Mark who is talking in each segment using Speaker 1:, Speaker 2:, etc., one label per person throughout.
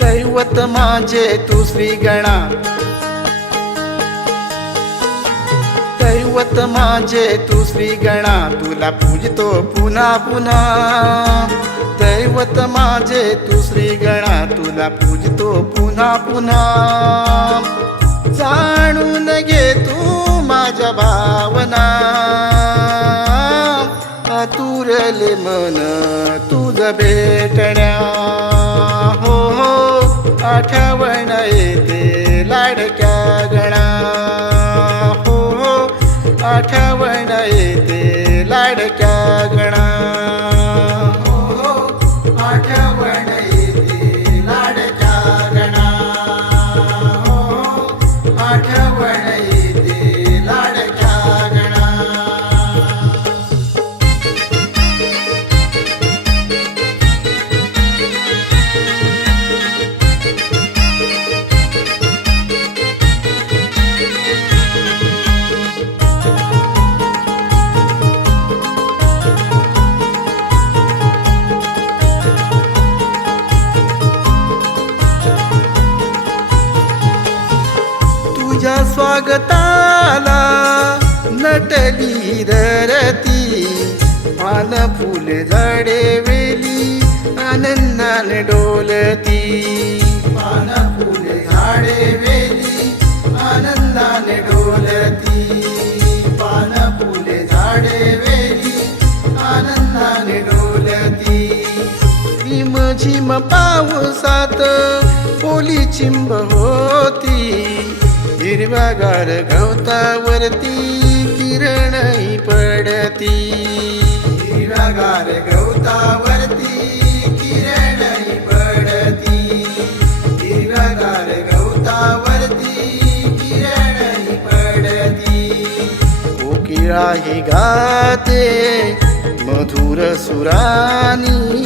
Speaker 1: दैवत माझे तू श्री गणा दैवत माझे तू श्री गणा तुला पूजतो पुन्हा पुन्हा. दैवत माझे तू श्री गणा तुला पूजतो पुन्हा पुन्हा. जाणून घे तू माझ्या भावना. आतुरले मन तुझ भेटण्या. हो हो आठवण येते लाडक्या गणा. आठवण नटली धरती पान फुले झाडे वेली आनंदाने डोलती. पान फुले झाडे वेली आनंदाने डोलती. पान फुले झाडे वेली आनंदाने डोलती. भीम झिम पावसात ओली चिंब हो हिरव्यागार गवतावरती किरणही पडती. हिरव्यागार गवतावरती किरणही पडती. हिरव्यागार गवतावरती किरणही पडती. कोकिळाही गाते मधुर सुरानी.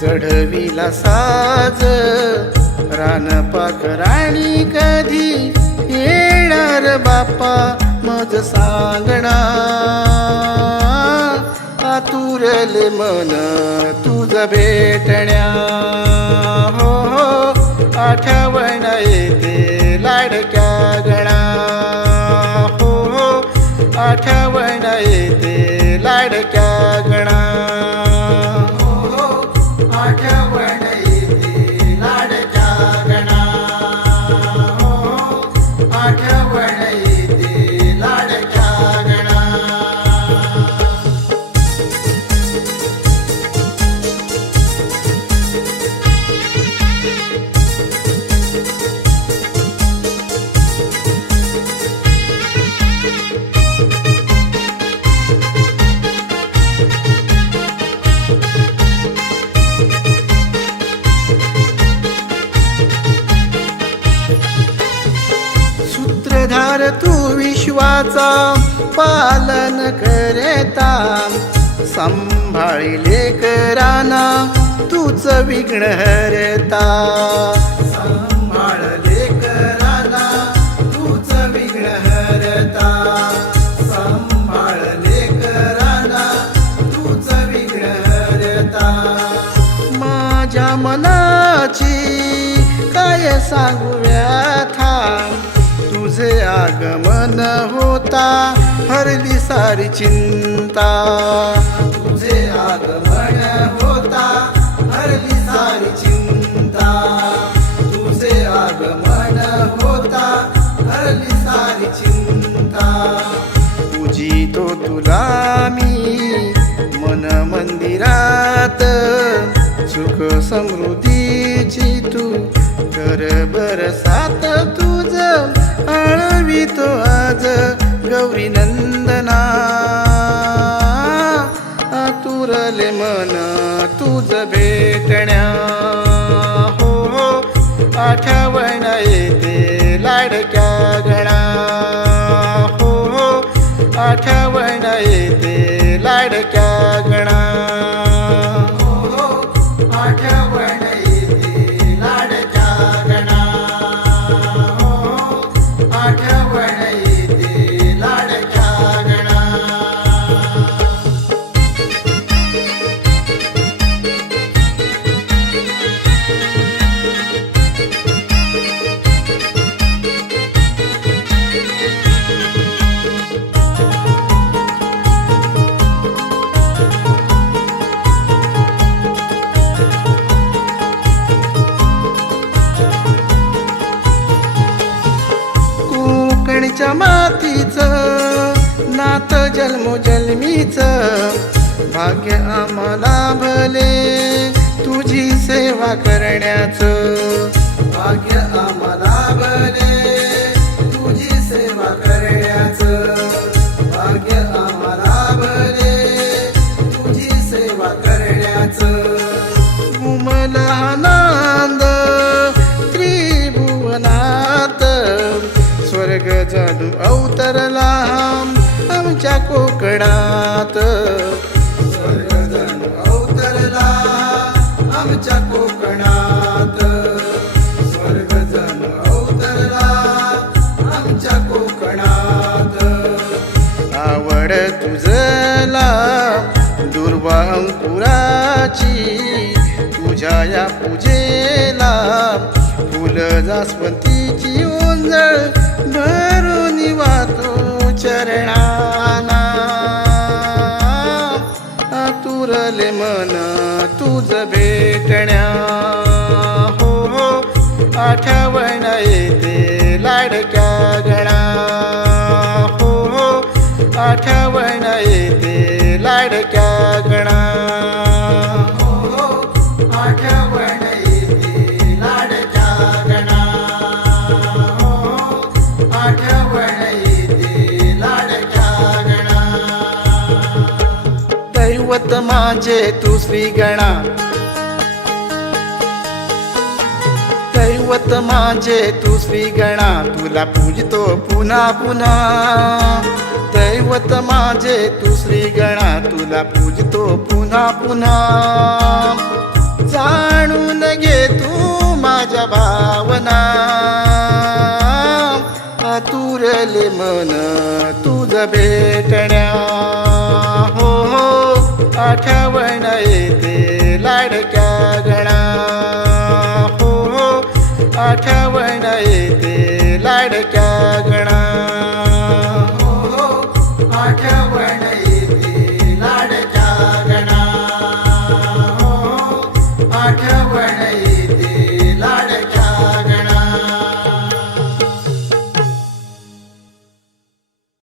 Speaker 1: चढविला साज रानपाखराणी कधी कर बापा मज सांगणा. आतुरले मन तुझ भेटण्या. हो हो आठवण येते लाडक्या गणा. हो हो आठवण येते लाडक्या विश्वाचा पालन करता. सांभाळिले कराना तूच विघ्न हरता. सांभाळले कराना तूच विघ्न हरता. सांभाळले कराना तूच विघ्न हरता. माझ्या मनाची काय सांगू व्यथा? तुझे आगमन होता हरली सारी चिंता। तुझे आगमन होता हरली सारी चिंता। तुझे आगमन होता हरली सारी चिंता। पूजितो तुला मी मन मंदिरात सुख समृद्धीची तू कर बरसात तुझ आळवितो आज गौरी नंदना. आतुरले मन तुझ भेटण्या. हो हो आठवण येते लाडक्या गणा. हो हो आठवण येते जमातीचं मातीचं नात जन्मोजन्मीच. भाग्य आम्हाला भले तुझी सेवा करण्याचं. भाग्य स्वर्ग अवतरला आमच्या कोकणात. स्वर्ग जादू अवतरला आमच्या कोकणात. स्वर्ग अवतरला आमच्या कोकणात. आवड तुझला दुर्वा अंकुराची तुझ्या या पूजेला फुल जास्वंतीची हो, हो. गणा हो हो. आठवण येते लाडक्या गणा. हो आठवण येते लाडक्या गणा. हो आठवण येते लाडक्या गणा. दैवत माझे तू श्री गणा दैवत माझे तू श्रीगणा तुला पूजतो पुन्हा पुन्हा. दैवत माझे तू श्रीगणा तुला पूजतो पुन्हा पुन्हा. जाणून घे तू माझ्या भावना. आतुरले मन तुझ भेटण्या. हो हो आठवण येते लाडक्या गणा. आठवण येते लाडक्या गणा